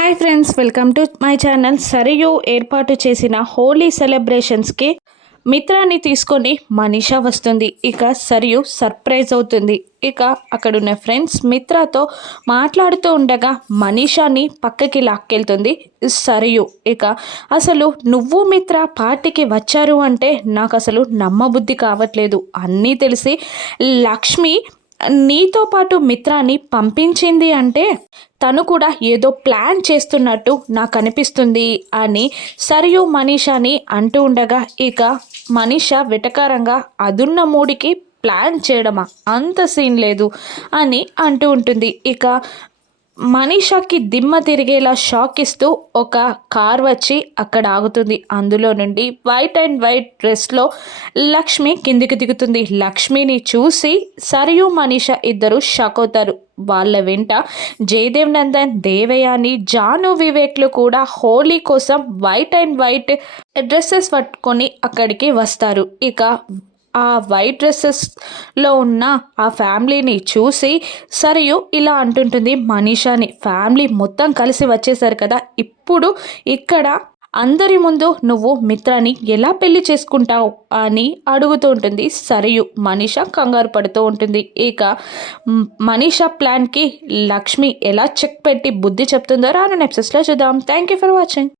Hi friends welcome to my channel Sarayu ఏర్పాటు చేసిన హోలీ సెలబ్రేషన్స్కి మిత్రాన్ని తీసుకొని మనీషా వస్తుంది. ఇక సరియు సర్ప్రైజ్ అవుతుంది. ఇక అక్కడున్న ఫ్రెండ్స్ మిత్రాతో మాట్లాడుతూ ఉండగా మనీషాని పక్కకి లాక్కెళ్తుంది సరియు ఇక అసలు నువ్వు మిత్ర పార్టీకి వచ్చారు అంటే నాకు అసలు నమ్మబుద్ధి కావట్లేదు. అన్నీ తెలిసి లక్ష్మి నీతో పాటు మిత్రాన్ని పంపించింది అంటే తను కూడా ఏదో ప్లాన్ చేస్తున్నట్టు నాకు అనిపిస్తుంది అని సరియు మనీషాని అంటూ ఉండగా ఇక మనీష వెటకారంగా అదున్న మూడికి ప్లాన్ చేయడమా? అంత సీన్ లేదు అని అంటూ ఉంటుంది. ఇక మనీషాకి దిమ్మ తిరిగేలా షాక్ ఇస్తూ ఒక కార్ వచ్చి అక్కడ ఆగుతుంది. అందులో నుండి వైట్ అండ్ వైట్ డ్రెస్లో లక్ష్మి కిందికి దిగుతుంది. లక్ష్మిని చూసి సరియు మనీష ఇద్దరు షాక్ అవుతారు. వాళ్ళ వెంట జయదేవ్ నందన్ దేవయాని జాను వివేక్లు కూడా హోలీ కోసం వైట్ అండ్ వైట్ డ్రెస్సెస్ పట్టుకొని అక్కడికి వస్తారు. ఇక ఆ వైట్ డ్రెస్సెస్లో ఉన్న ఆ ఫ్యామిలీని చూసి సరియు ఇలా అంటుంటుంది మనీషాని. ఫ్యామిలీ మొత్తం కలిసి వచ్చేసారు కదా ఇప్పుడు ఇక్కడ అందరి ముందు నువ్వు మిత్రాన్ని ఎలా పెళ్ళి చేసుకుంటావు అని అడుగుతూ ఉంటుంది. సరియు మనీష కంగారు పడుతూ ఉంటుంది. ఇక మనీషా ప్లాన్కి లక్ష్మి ఎలా చెక్ పెట్టి బుద్ధి చెప్తుందో రాను నెప్సెస్లో చూద్దాం. Thank you for watching